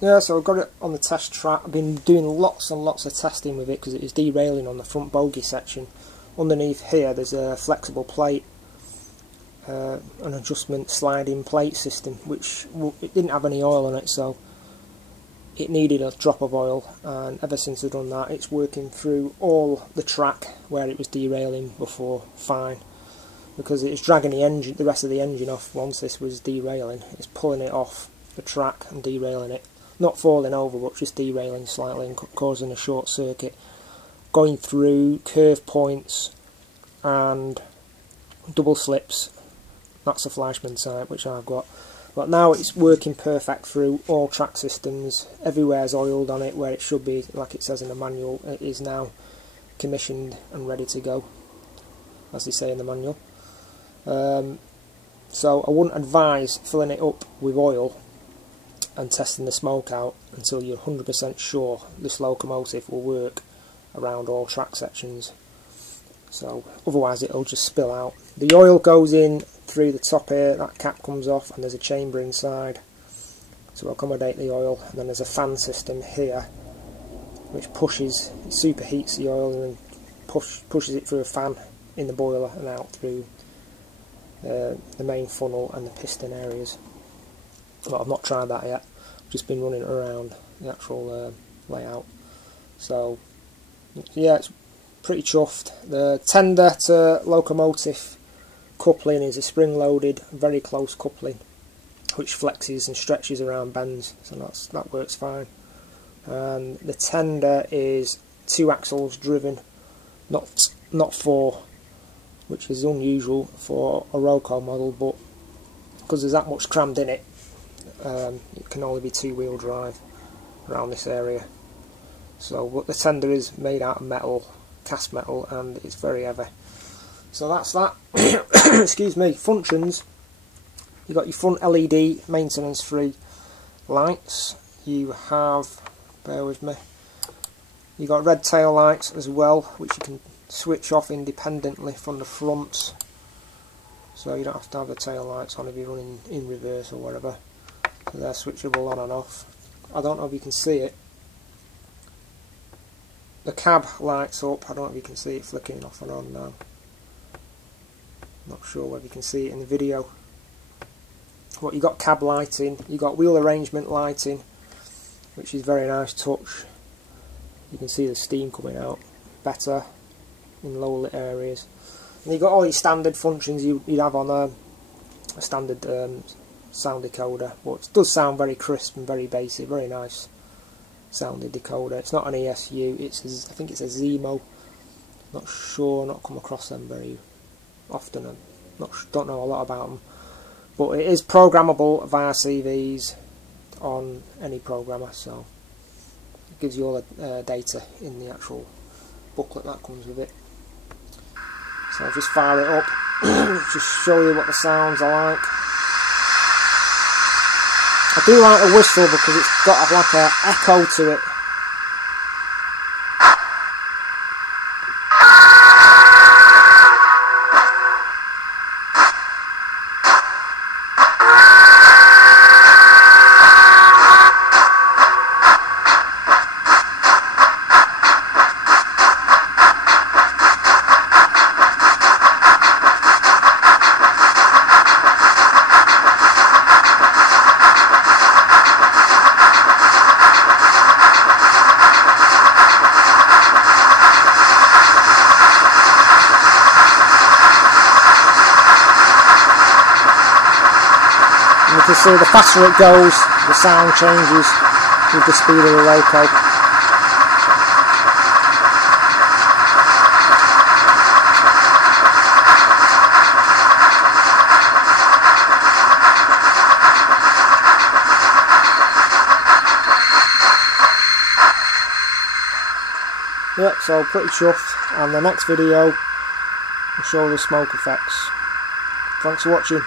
Yeah, so I've got it on the test track. I've been doing lots and lots of testing with it because it was derailing on the front bogie section. Underneath here there's a flexible plate, an adjustment sliding plate system, which it didn't have any oil on it, so it needed a drop of oil, and ever since I've done that it's working through all the track where it was derailing before fine, because it's dragging the rest of the engine off. Once this was derailing, it's pulling it off the track and derailing it, not falling over but just derailing slightly and causing a short circuit, going through curve points and double slips. That's a Fleischmann type which I've got, but now it's working perfect through all track systems. Everywhere's oiled on it where it should be, like it says in the manual. It is now commissioned and ready to go, as they say in the manual. So I wouldn't advise filling it up with oil and testing the smoke out until you're 100% sure this locomotive will work around all track sections. So otherwise it'll just spill out. The oil goes in through the top here, that cap comes off, and there's a chamber inside to accommodate the oil, and then there's a fan system here which pushes, it superheats the oil and then pushes it through a fan in the boiler and out through the main funnel and the piston areas. Well, I've not tried that yet, I've just been running around the actual layout. So yeah, it's pretty chuffed. The tender to locomotive coupling is a spring-loaded, very close coupling, which flexes and stretches around bends, so that works fine. And the tender is 2 axles driven, not 4, which is unusual for a Roco model, but because there's that much crammed in it, it can only be 2-wheel drive around this area. So, but the tender is made out of metal, cast metal, and it's very heavy. So that's that. Excuse me. Functions. You've got your front LED maintenance free lights. You have, bear with me, you've got red tail lights as well, which you can switch off independently from the front, so you don't have to have the tail lights on if you're running in reverse or whatever. So they're switchable on and off. I don't know if you can see it. The cab lights up. I don't know if you can see it flicking off and on now. Not sure whether you can see it in the video. But you got cab lighting, you got wheel arrangement lighting, which is very nice touch. You can see the steam coming out better in lower lit areas. And you've got all your standard functions you'd have on a standard sound decoder, but it does sound very crisp and very basic, very nice sounding decoder. It's not an ESU, I think it's a Zemo. Not sure, not come across them very often, and don't know a lot about them, but it is programmable via CVs on any programmer, so it gives you all the data in the actual booklet that comes with it. So I'll just fire it up, just show you what the sounds are like. I do like the whistle because it's got like an echo to it. You can see the faster it goes, the sound changes with the speed of the Roco. Yeah, so pretty chuffed, and the next video will show the smoke effects. Thanks for watching.